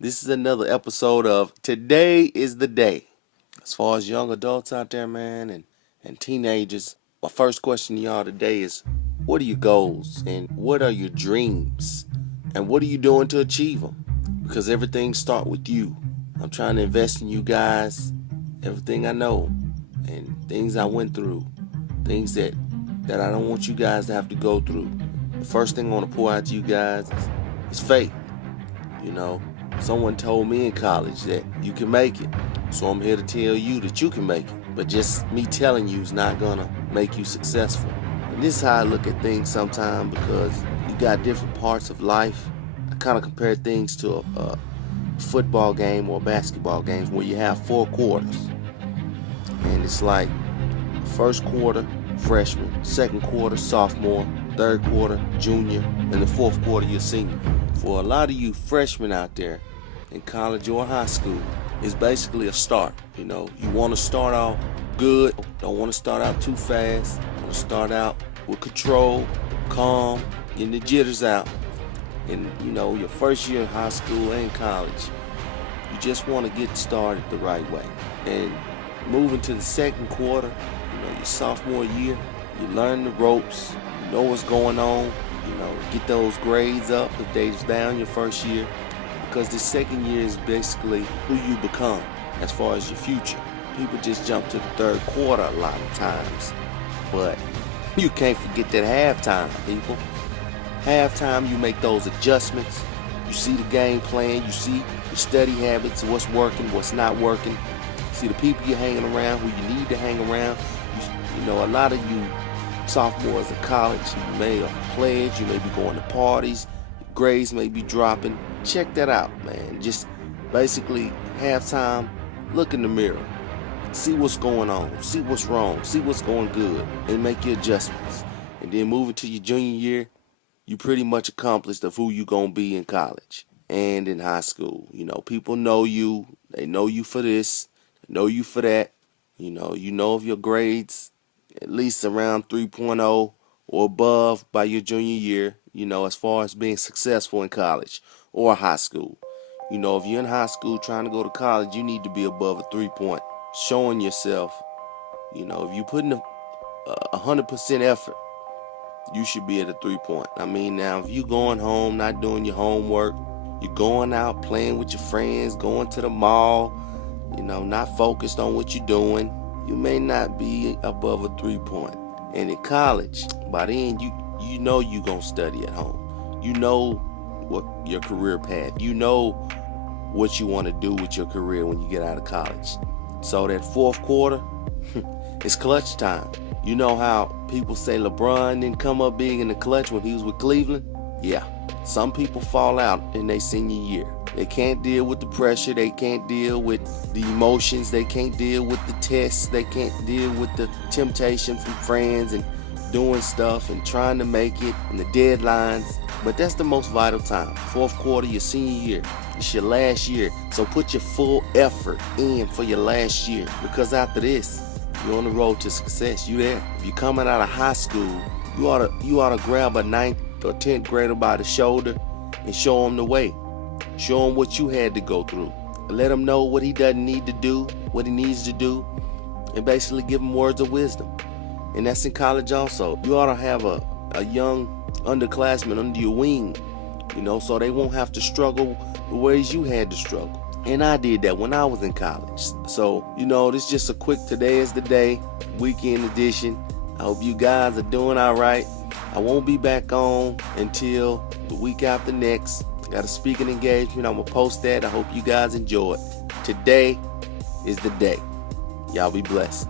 This is another episode of Today is the Day. As far as young adults out there, man, and teenagers, my first question to y'all today is, what are your goals and what are your dreams? And what are you doing to achieve them? Because everything starts with you. I'm trying to invest in you guys, everything I know, and things I went through, things that I don't want you guys to have to go through. The first thing I want to pour out to you guys is faith. You know, someone told me in college that you can make it. So I'm here to tell you that you can make it. But just me telling you is not gonna make you successful. And this is how I look at things sometimes, because you got different parts of life. I kind of compare things to a football game or basketball games where you have 4 quarters. And it's like first quarter, freshman, second quarter, sophomore, third quarter, junior, and the fourth quarter, you're senior. For a lot of you freshmen out there in college or high school, it's basically a start. You know, you want to start out good, don't want to start out too fast, you want to start out with control, calm, getting the jitters out. And you know, your first year in high school and college, you just want to get started the right way. And moving to the second quarter, you know, your sophomore year, you learn the ropes, you know what's going on, you know, get those grades up if they's down your first year, because the second year is basically who you become as far as your future. People just jump to the third quarter a lot of times, but you can't forget that halftime, people. Halftime, you make those adjustments, you see the game plan, you see your study habits, what's working, what's not working, see the people you're hanging around, who you need to hang around. You know, a lot of you sophomores in college, you may have pledged, you may be going to parties, your grades may be dropping. Check that out, man. Just basically halftime, look in the mirror, see what's going on, see what's wrong, see what's going good, and make your adjustments. And then moving to your junior year, you pretty much accomplished of who you gonna be in college and in high school. You know, people know you, they know you for this, they know you for that. You know if your grades at least around 3.0 or above by your junior year, you know, as far as being successful in college or high school. You know, if you're in high school trying to go to college, you need to be above a 3-point, showing yourself. You know, if you put in 100% effort, you should be at a 3-point. I mean, now, if you going home, not doing your homework, you're going out playing with your friends, going to the mall, you know, not focused on what you're doing, you may not be above a 3-point. And in college, by then, you know you're going to study at home. You know what your career path, you know what you want to do with your career when you get out of college. So that fourth quarter, it's clutch time. You know how people say LeBron didn't come up big in the clutch when he was with Cleveland? Yeah, some people fall out in their senior year. They can't deal with the pressure, they can't deal with the emotions, they can't deal with the tests, they can't deal with the temptation from friends and doing stuff and trying to make it and the deadlines. But that's the most vital time. Fourth quarter, your senior year. It's your last year. So put your full effort in for your last year, because after this, you're on the road to success. You there. If you're coming out of high school, you ought to grab a 9th or 10th grader by the shoulder and show him the way. Show him what you had to go through. Let him know what he doesn't need to do, what he needs to do, and basically give him words of wisdom. And that's in college also. You ought to have a young underclassman under your wing, you know, so they won't have to struggle the ways you had to struggle. And I did that when I was in college. So, you know, this is just a quick Today is the Day weekend edition. I hope you guys are doing all right. I won't be back on until the week after next. Got a speaking engagement. I'm going to post that. I hope you guys enjoy it. Today is the day. Y'all be blessed.